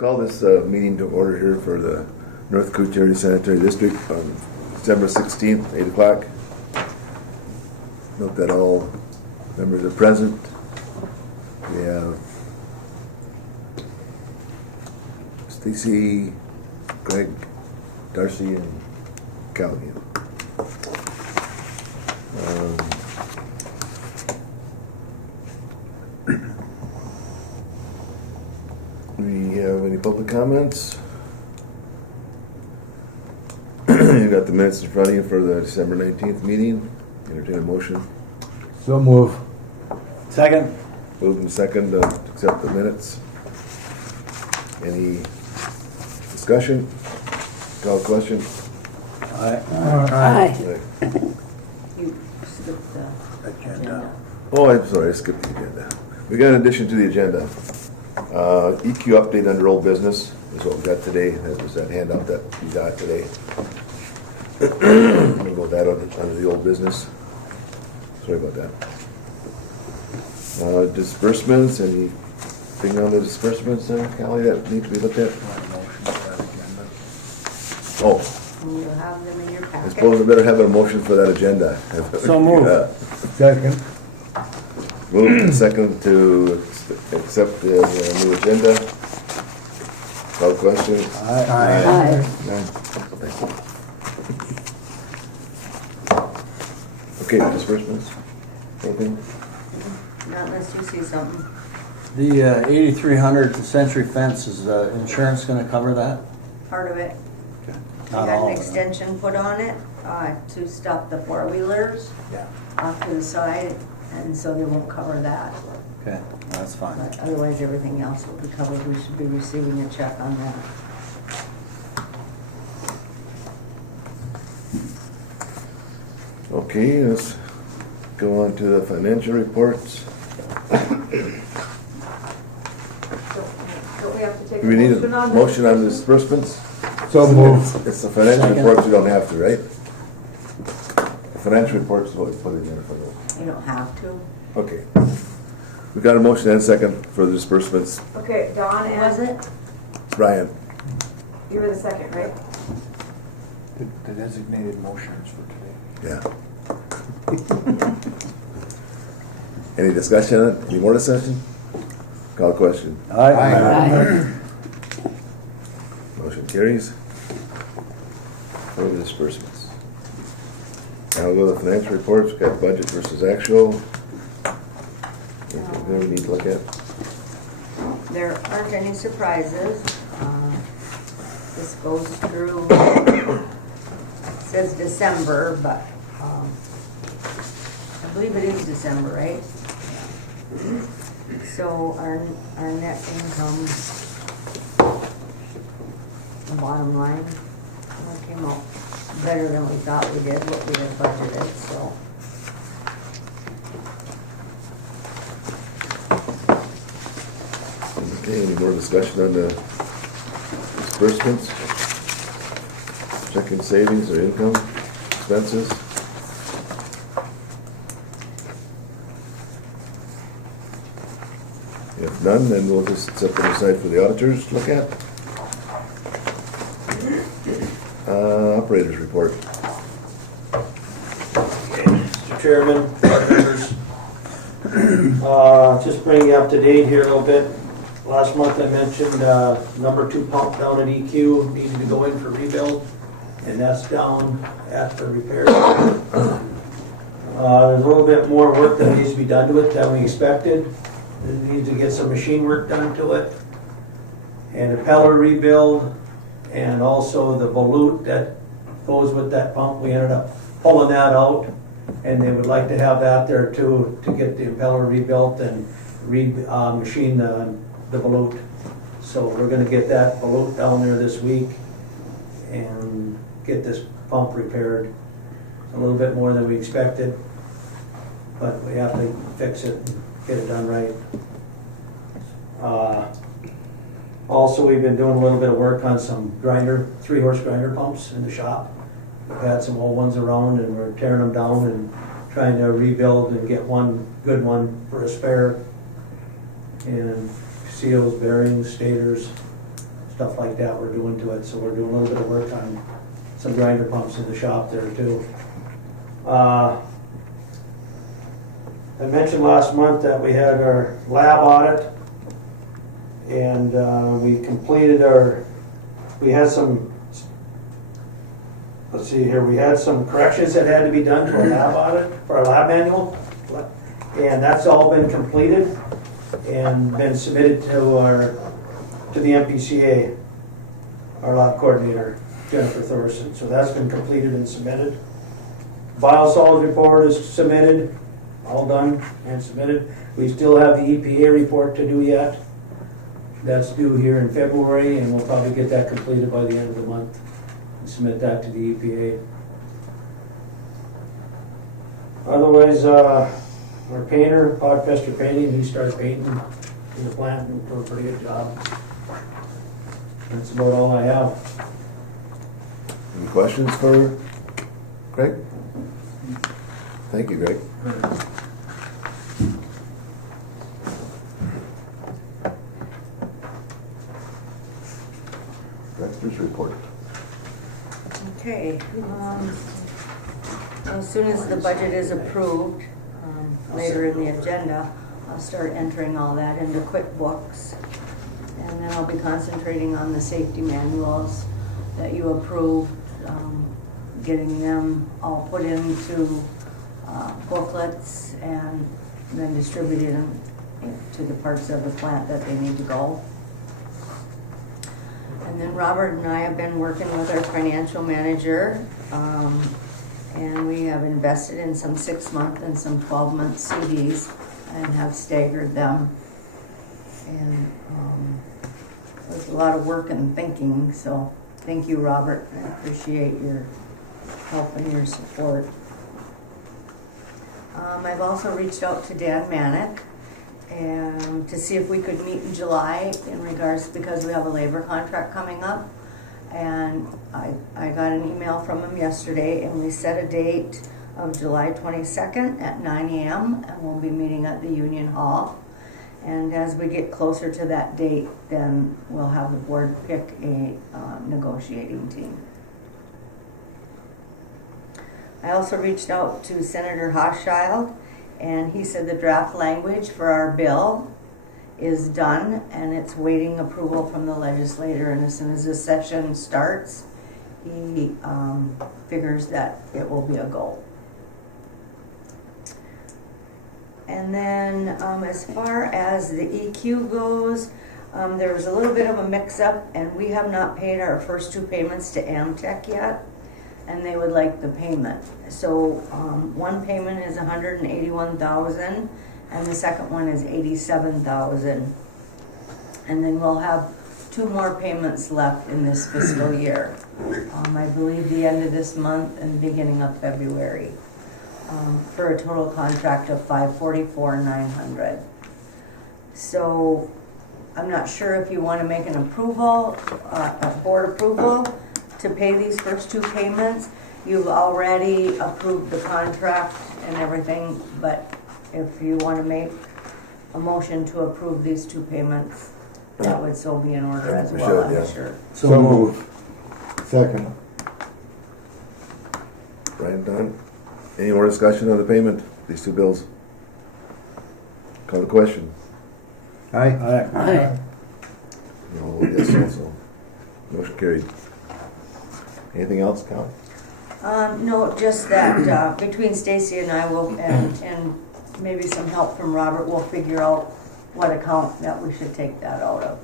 call this meeting to order here for the North Coot Sanitary District on December 16th, 8 o'clock. Note that all members are present. We have Stacy, Greg, Darcy, and Calvin. We have any public comments? You got the minutes in front of you for the December 19th meeting. Entertain a motion. So move. Second. Moved and second to accept the minutes. Any discussion? Call a question? Aye. Aye. You skipped the agenda. Oh, I'm sorry, I skipped the agenda. We got an addition to the agenda. EQ update under old business is what we got today. That was that handout that you got today. We'll go with that under the old business. Sorry about that. Disbursements, anything on the disbursements, Callie, that need to be looked at? Oh, You have them in your I packet. suppose I better have a motion for that agenda. So moved. Second. Moved and second to accept the new agenda. Call questions? Aye. Okay, disbursements. Anything? Not unless you see something. The 8,300 Century Fence, is insurance gonna cover that? Part of it. I Not got all an of it. extension put on it to stop the four-wheelers Yeah. off to the side, and so they won't cover that. Okay, that's fine. But otherwise, everything else will be covered. We should be receiving a check on that. Okay, let's go on to the financial reports. Don't we have to take Do a we need motion a on motion this? on disbursements? So move. It's the financial Second. reports, we don't have to, right? The financial reports is what we put in there for those. You don't have to. Okay. We got a motion and a second for the disbursements. Okay, Dawn Who was and, it? Brian, you were the second, right? The designated motions for today. yeah. Any discussion on it? Any more discussion? Call a question. Aye. Motion carries. For the disbursements. Now we'll go to the financial reports. We've got budget versus actual. Anything there we need to look at? There aren't any surprises. This goes through, it says December, but I believe it is December, right? So our net income, the bottom line, came out better than we thought we did, what we had budgeted, so. Okay, any more discussion on the disbursements? Checking savings or income, expenses? If none, then we'll just set them aside for the auditors to look at. Operators report. Mr. Chairman, members, just bring you up to date here a little bit. Last month I mentioned number 2 pump down at EQ needed to go in for rebuild, and that's down at the repair. There's a little bit more work that needs to be done to it than we expected. We need to get some machine work done to it, and a peller rebuild, and also the volute that goes with that pump. We ended up pulling that out, and they would like to have that there too, to get the impeller rebuilt and machine the volute. So we're gonna get that volute down there this week and get this pump repaired. A little bit more than we expected, but we have to fix it and get it done right. Also, we've been doing a little bit of work on some 3-horse grinder pumps in the shop. We've had some old ones around and we're tearing them down and trying to rebuild and get one good one for a spare. And seals, bearings, stators, stuff like that we're doing to it, so we're doing a little bit of work on some grinder pumps in the shop there too. I mentioned last month that we had our lab audit, and we completed we had some, let's see here, we had some corrections that had to be done to our lab audit, for our lab manual, and that's all been completed and been submitted to the MPCA, our lab coordinator, Jennifer Thorson. So that's been completed and submitted. Biosolids report is submitted, all done and submitted. We still have the EPA report to do yet. That's due here in February, and we'll probably get that completed by the end of the month and submit that to the EPA. Otherwise, our painter, Podfester Painting, he started painting in the plant and doing a pretty good job. That's about all I have. Any questions for Greg? Thank you, Greg. Director's report. Okay, as soon as the budget is approved, later in the agenda, I'll start entering all that into QuickBooks. And then I'll be concentrating on the safety manuals that you approved, getting them all put into booklets and then distributing them to the parts of the plant that they need to go. And then Robert and I have been working with our financial manager, and we have invested in some 6-month and some 12-month CDs and have staggered them. And it was a lot of work and thinking, so thank you, Robert. I appreciate your help and your support. I've also reached out to Dan Manick and to see if we could meet in July in regards, because we have a labor contract coming up. And I got an email from him yesterday, and we set a date of July 22nd at 9 a.m. and we'll be meeting at the Union Hall. And as we get closer to that date, then we'll have the board pick a negotiating team. I also reached out to Senator Hochschild, and he said the draft language for our bill is done and it's waiting approval from the legislator, and as soon as this session starts, he figures that it will be a go. And then as far as the EQ goes, there was a little bit of a mix-up, and we have not paid our first 2 payments to Amtech yet, and they would like the payment. So one payment is $181,000, and the second one is $87,000. And then we'll have 2 more payments left in this fiscal year. I believe the end of this month and the beginning of February, for a total contract of $544,900. So I'm not sure if you want to make an approval, a board approval to pay these first 2 payments. You've already approved the contract and everything, but if you want to make a motion to approve these 2 payments, that would so be in order as We well, should, I'm yeah. sure. So move. Second. Brian, Don? Any more discussion on the payment, these 2 bills? Call the question. Aye. Aye. No, yes, also. Motion carried. Anything else, Cal? No, just that between Stacy and I will, and maybe some help from Robert, we'll figure out what account that we should take that out of.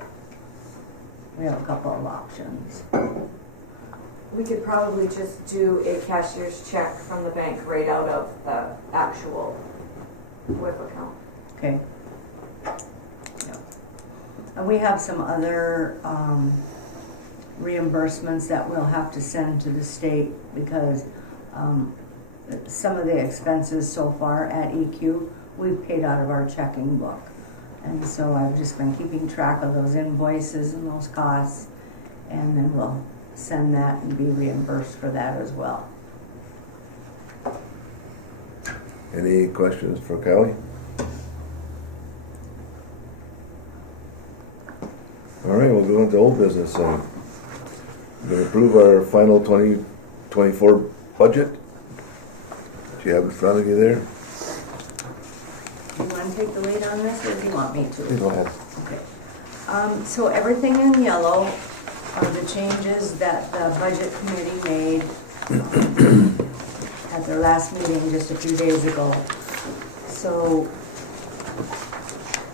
We have a couple of options. We could probably just do a cashier's check from the bank right out of the actual WIP account. Okay. Yeah. And we have some other reimbursements that we'll have to send to the state, because some of the expenses so far at EQ we've paid out of our checking book, and so I've just been keeping track of those invoices and those costs, and then we'll send that and be reimbursed for that as well. Any questions for Callie? All right, we'll go into old business. We're gonna approve our final 2024 budget. Do you have it in front of you there? Do you want to take the lead on this, or do you want me to? Please go ahead. Okay. So everything in yellow are the changes that the budget committee made at their last meeting just a few days ago. So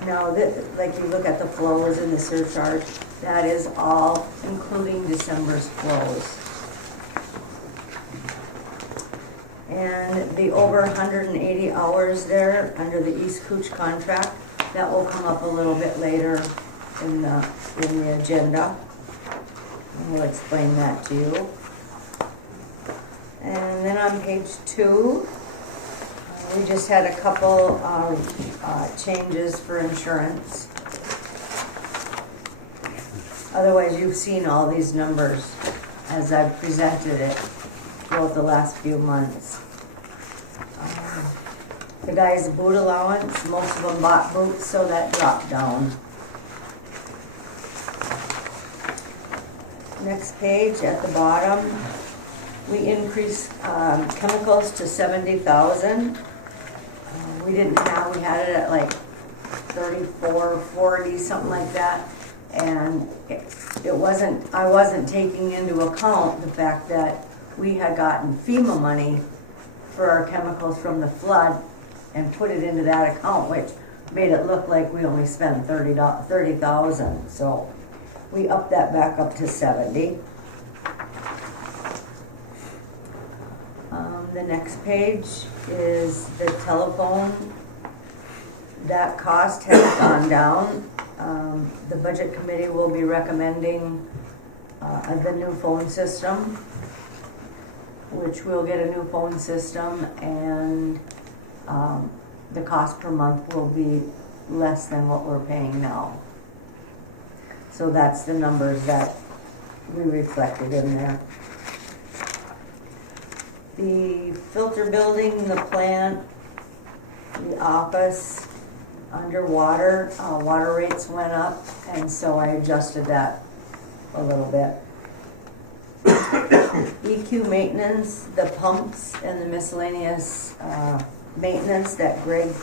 now that, like you look at the flows in the surcharge, that is all including December's flows. And the over 180 hours there under the East Cooch contract, that will come up a little bit later in the agenda. And we'll explain that to you. And then on page 2, we just had a couple of changes for insurance. Otherwise, you've seen all these numbers as I've presented it throughout the last few months. The guy's boot allowance, most of them bought boots, so that dropped down. Next page at the bottom, we increased chemicals to 70,000. We had it at like 34, 40, something like that. And I wasn't taking into account the fact that we had gotten FEMA money for our chemicals from the flood and put it into that account, which made it look like we only spent 30,000. So we upped that back up to 70. The next page is the telephone. That cost has gone down. The budget committee will be recommending the new phone system, which we'll get a new phone system, and the cost per month will be less than what we're paying now. So that's the numbers that we reflected in there. The filter building, the plant, the office, underwater, water rates went up, and so I adjusted that a little bit. EQ maintenance, the pumps and the miscellaneous maintenance that Greg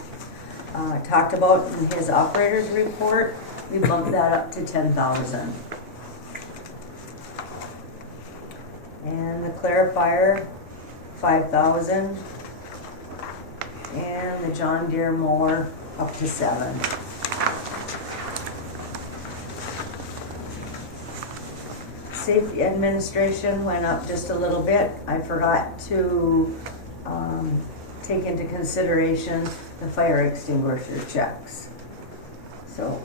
talked about in his operator's report, we bumped that up to 10,000. And the clarifier, 5,000. And the John Deere mower up to 7. Safety administration went up just a little bit. I forgot to take into consideration the fire extinguisher checks. So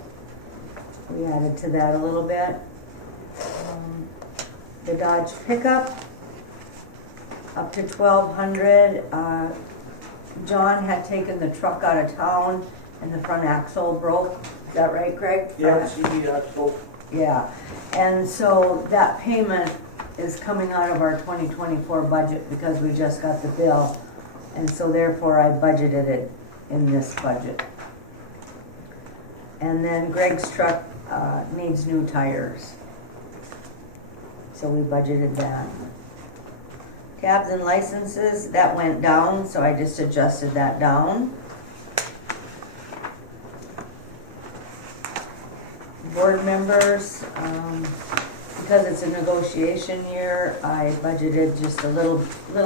we added to that a little bit. The Dodge pickup up to 1,200. John had taken the truck out of town and the front axle broke. Is that right, Greg? Yeah, CD axle. Yeah, and so that payment is coming out of our 2024 budget because we just got the bill. And so therefore I budgeted it in this budget. And then Greg's truck needs new tires. So we budgeted that. Cabs and licenses, that went down, so I just adjusted that down. Board members, because it's a negotiation year, I budgeted just a little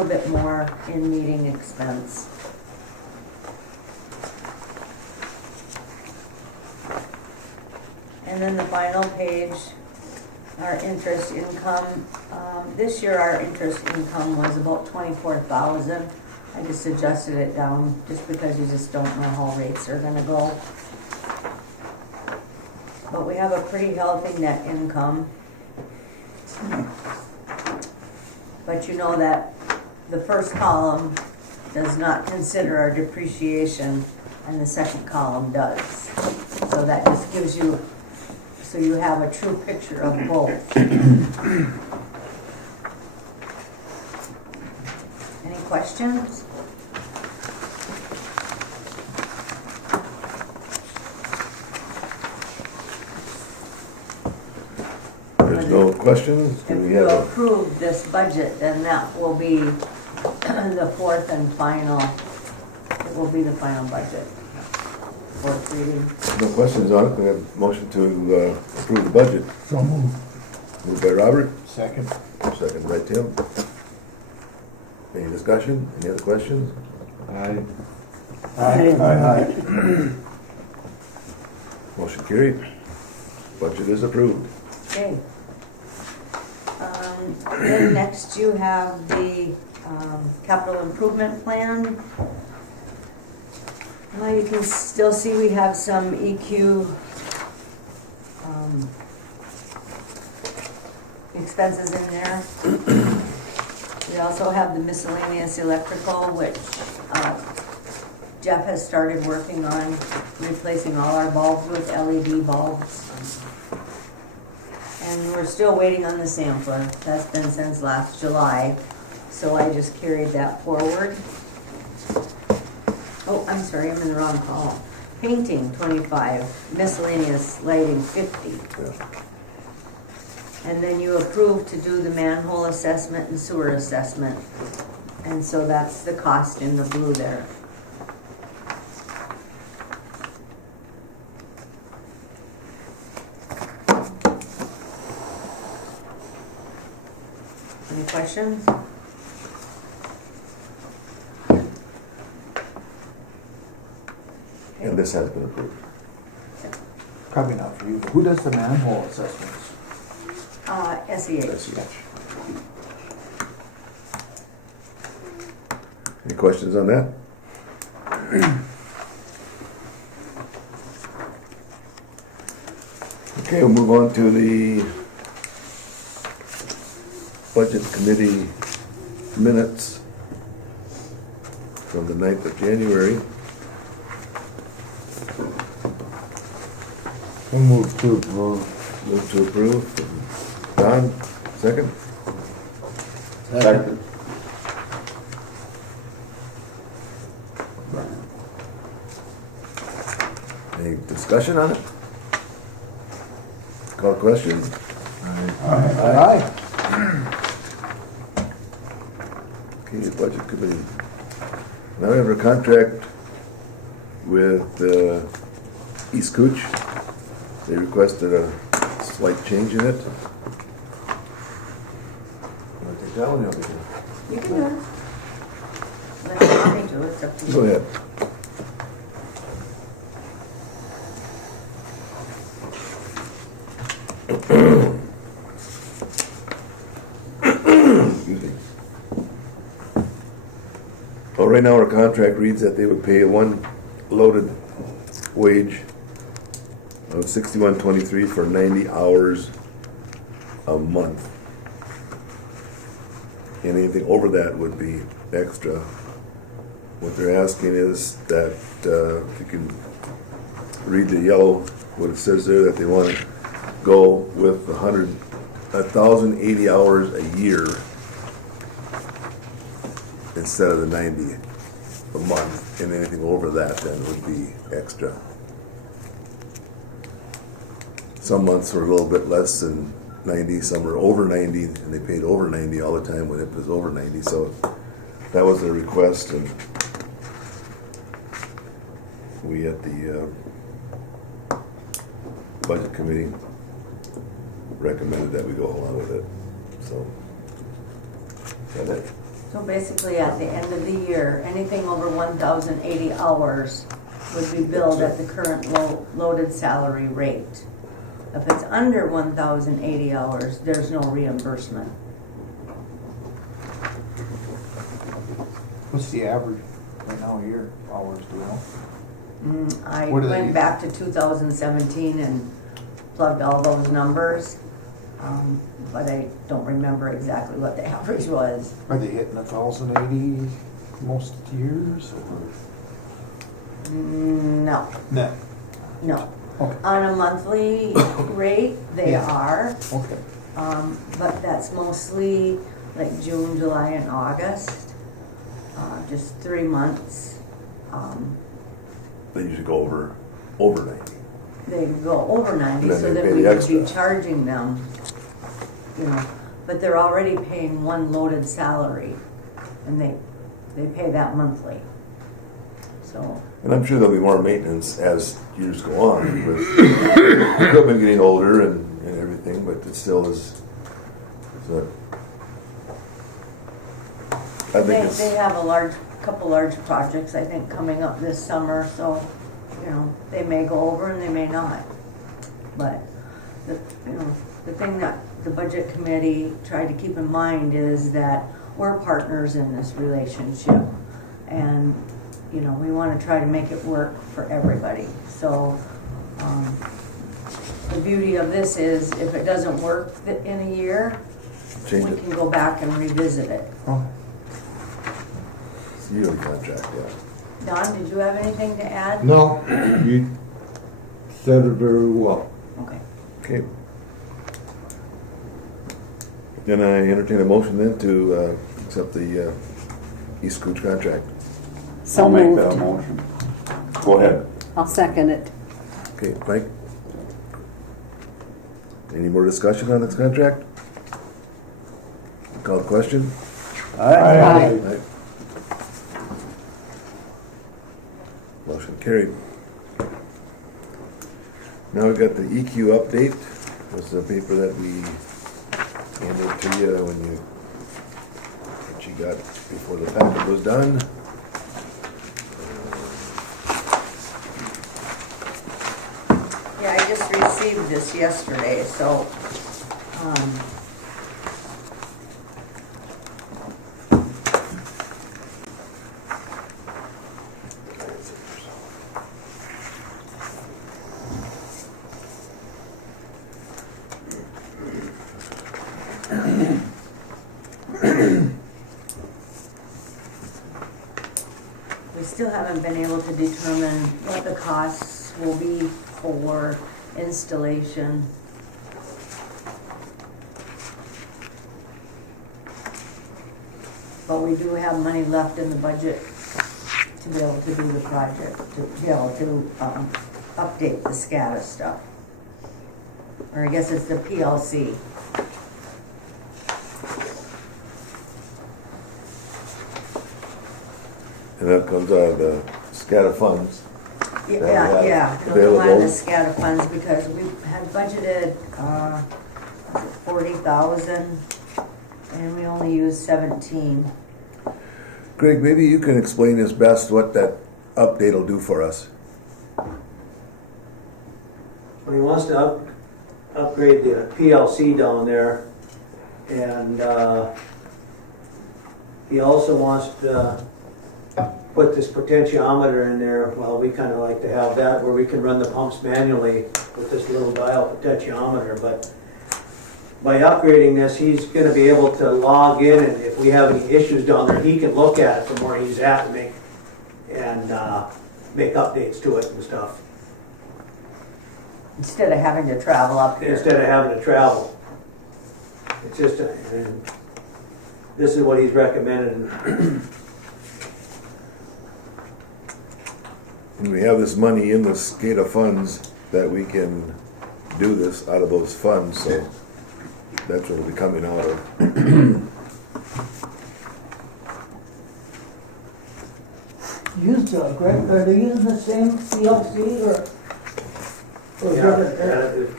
bit more in meeting expense. And then the final page, our interest income. This year our interest income was about 24,000. I just adjusted it down just because you just don't know how rates are gonna go. But we have a pretty healthy net income. But you know that the first column does not consider our depreciation and the second column does. So that just gives you, so you have a true picture of both. Any questions? there's no questions, do If we you have approve this budget, then that will be the fourth and final, it will be the final budget. Fourth reading. no questions on it? We have a motion to approve the budget. So moved. Moved by Robert, Second. second by Tim. Any discussion? Any other questions? Aye. Aye. Motion carried. Budget is approved. Okay. Then next you have the capital improvement plan. Well, you can still see we have some EQ expenses in there. We also have the miscellaneous electrical, which Jeff has started working on replacing all our bulbs with LED bulbs. And we're still waiting on the sampler. That's been since last July, so I just carried that forward. Oh, I'm sorry, I'm in the wrong column. Painting, 25, miscellaneous lighting, 50. Yeah. And then you approved to do the manhole assessment and sewer assessment. And so that's the cost in the blue there. Any questions? And this has been approved. Probably not for you, but who does the manhole assessments? SEH. Any questions on that? Okay, we'll move on to the Budget Committee minutes from the 9th of January. So moved to approve. Move to approve. Don, second? Second. Any discussion on it? Call question? Aye. Okay, Budget Committee. Now we have a contract with East Cooch. They requested a slight change in it. Want to take that one? You can do it. Unless you want me to, it's up to you. Go ahead. Excuse me. Well, right now our contract reads that they would pay one loaded wage of $61.23 for 90 hours a month. And anything over that would be extra. What they're asking is that, if you can read the yellow, what it says there, that they want to go with 1,080 hours a year instead of the 90 a month, and anything over that then would be extra. Some months were a little bit less than 90, some were over 90, and they paid over 90 all the time when it was over 90, so that was their request, and we at the Budget Committee recommended that we go along with it, so. Is that it? So basically, at the end of the year, anything over 1,080 hours would be billed at the current loaded salary rate. If it's under 1,080 hours, there's no reimbursement. What's the average right now a year, hours, do you know? I What do they went use? back to 2017 and plugged all those numbers, but I don't remember exactly what the average was. Are they hitting 1,080 most years or? No, No. no. Okay. On a monthly rate, they Yeah. are, Okay. but that's mostly like June, July, and August, just 3 months. They usually go over 90. They go over 90, Then so they then pay we the would be extra. charging them you know, but they're already paying one loaded salary, and they pay that monthly. So, And I'm sure there'll be more maintenance as years go on, with equipment getting older and everything, but it still is, I think they it's, have a couple large projects, I think, coming up this summer, so, you know, they may go over and they may not. But, the thing that the budget committee tried to keep in mind is that we're partners in this relationship. And, you know, we want to try to make it work for everybody. So, the beauty of this is if it doesn't work in a year, we change it, can go back and revisit it. Okay. it's a yearly contract, yeah. Don, did you have anything to add? No, you said it very well. Okay. Okay. Then I entertain a motion then to accept the East Cooch contract. So I'll make moved. that motion. Go ahead. I'll second it. Okay, Mike? Any more discussion on this contract? Call the question? Aye. Aye. Motion carried. Now we've got the EQ update. This is the paper that we handed to you that you got before the packet was done. Yeah, I just received this yesterday, so, we still haven't been able to determine what the costs will be for installation. But we do have money left in the budget to be able to do the project, to be able to, update the SCADA stuff. Or I guess it's the PLC. And that comes out of the SCADA funds. Yeah, Yeah, it'll come out of the available. SCADA funds because we had budgeted, 40,000 and we only used 17. Greg, maybe you can explain this best, what that update will do for us. When he wants to upgrade the PLC down there, and he also wants to put this potentiometer in there. Well, we kind of like to have that where we can run the pumps manually with this little dial potentiometer, but by upgrading this, he's going to be able to log in, and if we have any issues down there, he can look at it from where he's at and make updates to it and stuff, Instead of having to travel up here. instead of having to travel. It's just, and this is what he's recommended. And we have this money in the SCADA funds that we can do this out of those funds, so that's what it'll be coming out of. Greg, are they using the same CLC or? Yeah,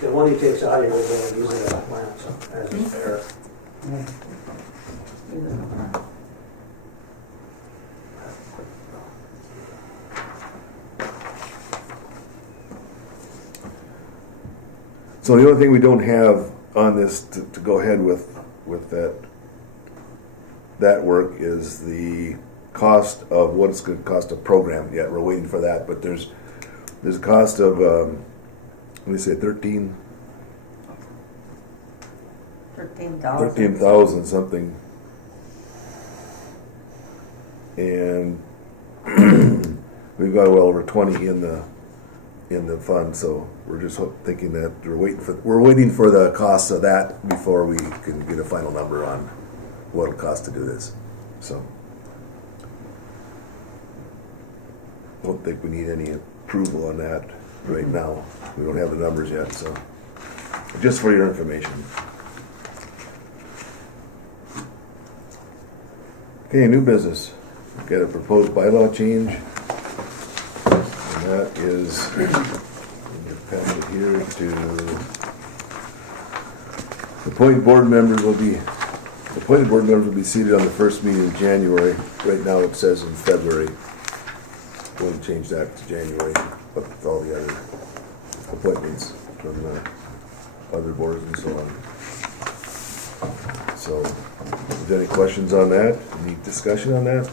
the one he takes out here, we're going to use it at a plant, so as a spare. So the only thing we don't have on this to go ahead with that work is the cost of what it's going to cost to program it yet. We're waiting for that, but there's a cost of let me say 13,000 something, and we've got well over 20 in the fund, so we're just thinking that we're waiting for the cost of that before we can get a final number on what it'll cost to do this. So don't think we need any approval on that right now. We don't have the numbers yet, so just for your information. Okay, new business. Got a proposed bylaw change. And that is, pass it here to, appointed board members will be seated on the first meeting in January. Right now it says in February. We'll change that to January, but with all the other appointments from other boards and so on. So, is there any questions on that? Any discussion on that?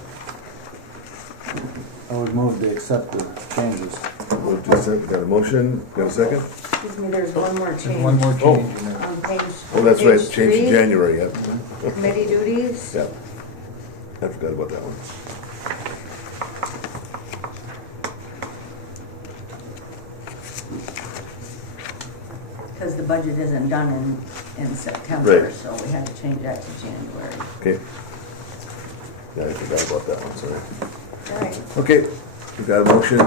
I would move to accept the changes. Move to accept. Got a motion? Got a second? Excuse me, there's one more change. There's one more change in there. On page. Oh, that's right, page change to 3, January, yep. Committee duties. Yep. I forgot about that one. Because the budget isn't done in September, Right. so we had to change that to January. Okay. Yeah, I forgot about that one, sorry. All right. Okay, we got a motion.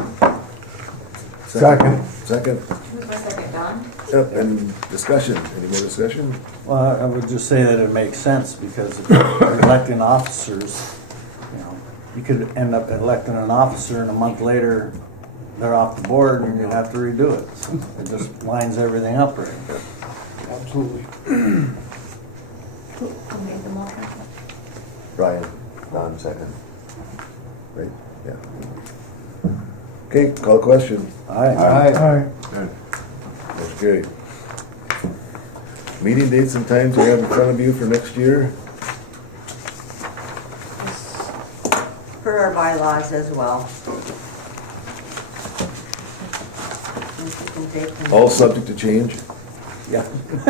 Second. Second. Who's my second, Don? Yep, and discussion. Any more discussion? Well, I would just say that it makes sense because if you're electing officers, you know, you could end up electing an officer and a month later they're off the board and you'd have to redo it. So it just lines everything up right. Absolutely. Who made the motion? Brian, Don, second. Right, yeah. Okay, call the question. Aye. Aye. Motion carried. Meeting dates and times you have in front of you for next year? Per our bylaws as well. All subject to change? Yeah. What's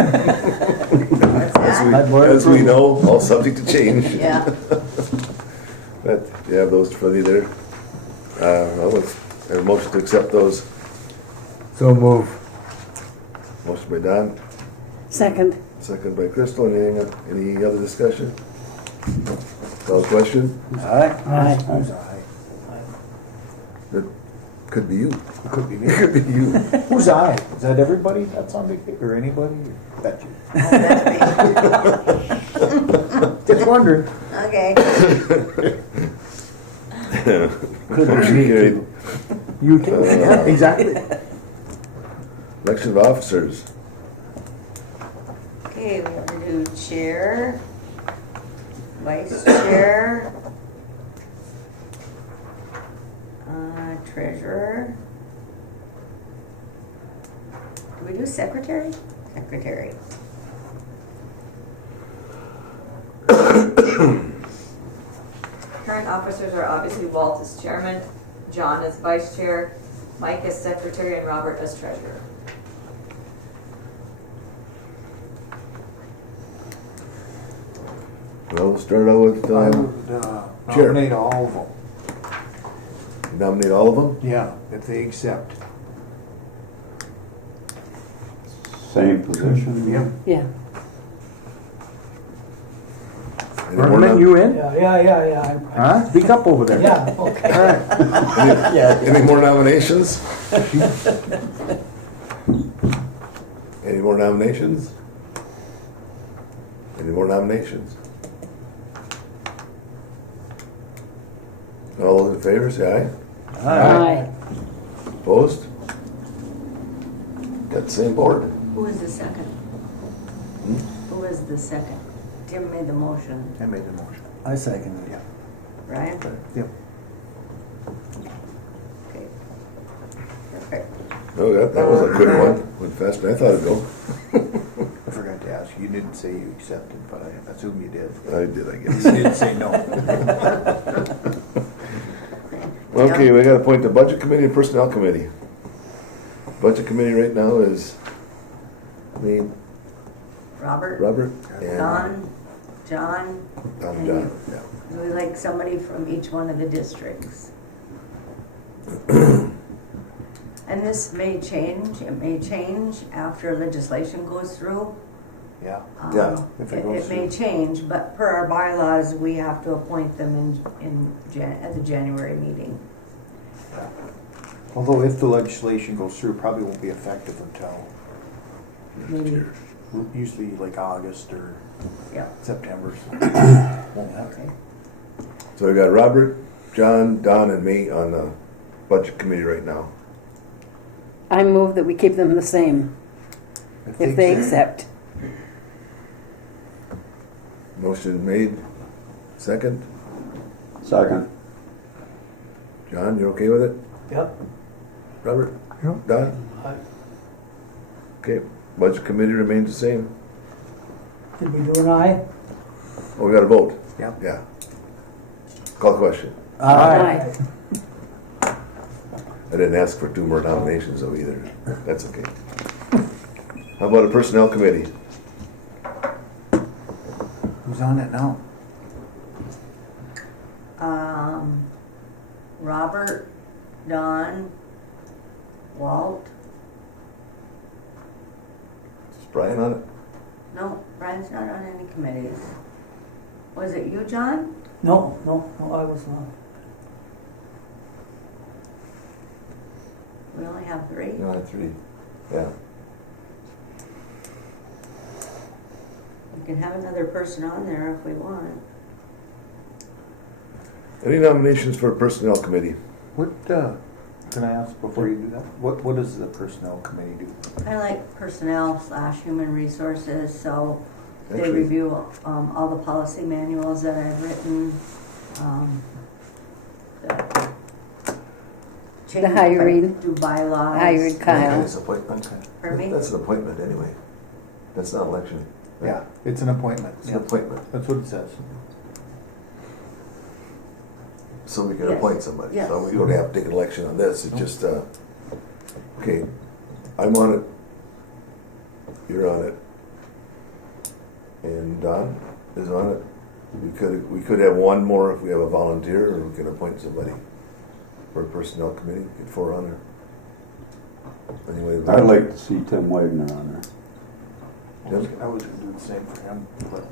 that? As we know, all subject to change. Yeah. But you have those for you there. Well, let's have a motion to accept those. So move. Motion by Don, Second. second by Crystal. Any other discussion? Call the question? Aye. Aye. Who's aye? It could be you. It could be me. It could be you. Who's aye? Is that everybody that's on vacation, or anybody? That you. Just wondering. Okay. Motion carried. You too. Yeah, exactly. Election of officers. Okay, we have to do chair, vice chair, treasurer. Do we do secretary? Secretary. Current officers are obviously Walt as chairman, John as vice chair, Mike as secretary, and Robert as treasurer. Well, we'll start out with, I would Chair. nominate all of them. nominate all of them? Yeah, if they accept. Same position? Yep. Yeah. Any more Vernon, you in? Yeah. Huh? Speak up over there. Yeah, okay. All right. Any more nominations? Any more nominations? Any more nominations? All those in favor, say aye. Aye. Opposed? Got the same board. Who is the second? Who is the second? Tim made the motion. I made the motion. I second it. Yeah. Brian? Yep. Okay. Perfect. Oh, that was a quick one. Went faster than I thought it'd go. I forgot to ask, you didn't say you accepted, but I assume you did. I did, I You guess. didn't say no. Okay, we got to appoint the Budget Committee and Personnel Committee. Budget Committee right now is me, Robert? Robert, and Don? John? I'm John. Yeah. Do we like somebody from each one of the districts? And this may change, it may change after legislation goes through. Yeah. Yeah. If it goes It may change, but per our bylaws, we have to appoint them at the January meeting. Although if the legislation goes through, it probably won't be effective until Maybe, usually like August or yeah, September. So. Yeah. okay. So we got Robert, John, Don, and me on the budget committee right now. I move that we keep them the same, if they accept. Motion made. Second. Second. John, you okay with it? Yep. Robert? Yep. Don? Aye. Okay, budget committee remains the same. Did we do an aye? Oh, we got to vote. Yeah. Yeah. Call the question. Aye. I didn't ask for 2 more nominations though either. That's okay. How about a personnel committee? Who's on it now? Robert, Don, Walt. Is Brian on it? No, Brian's not on any committees. Was it you, John? No, I was not. We only have 3. No, 3. Yeah. We can have another person on there if we want. Any nominations for a personnel committee? What, can I ask before you do that? What does the personnel committee do? I like personnel/human resources, so they Actually- review all the policy manuals that I've written. The hiring. Do bylaws. Hired Kyle. That's appointment. Pardon me? That's an appointment anyway. That's not election. Yeah, it's an appointment. It's an Yeah, appointment. that's what it says. So we can Yes. appoint somebody. Yes. So we don't have to take an election on this. It's just, okay, I'm on it. You're on it. And Don is on it. We could have 1 more if we have a volunteer, or we can appoint somebody for a personnel committee, get 4 on there. Anyway, I'd like to see Tim Wagner on there. Tim? I was gonna do the same for him, but,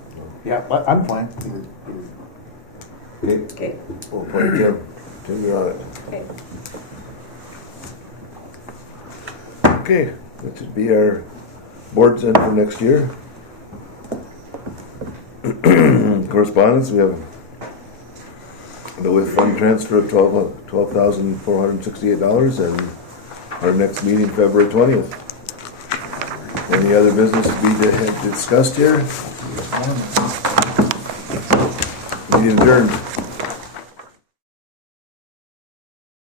yeah, but I'm fine. Okay, Okay, we'll appoint Tim. Tim, you're on it. okay. Okay, that should be our boards then for next year. Correspondence, we have the with fund transfer of $12,468 and our next meeting February 20th. Any other business to be discussed here? Meeting adjourned.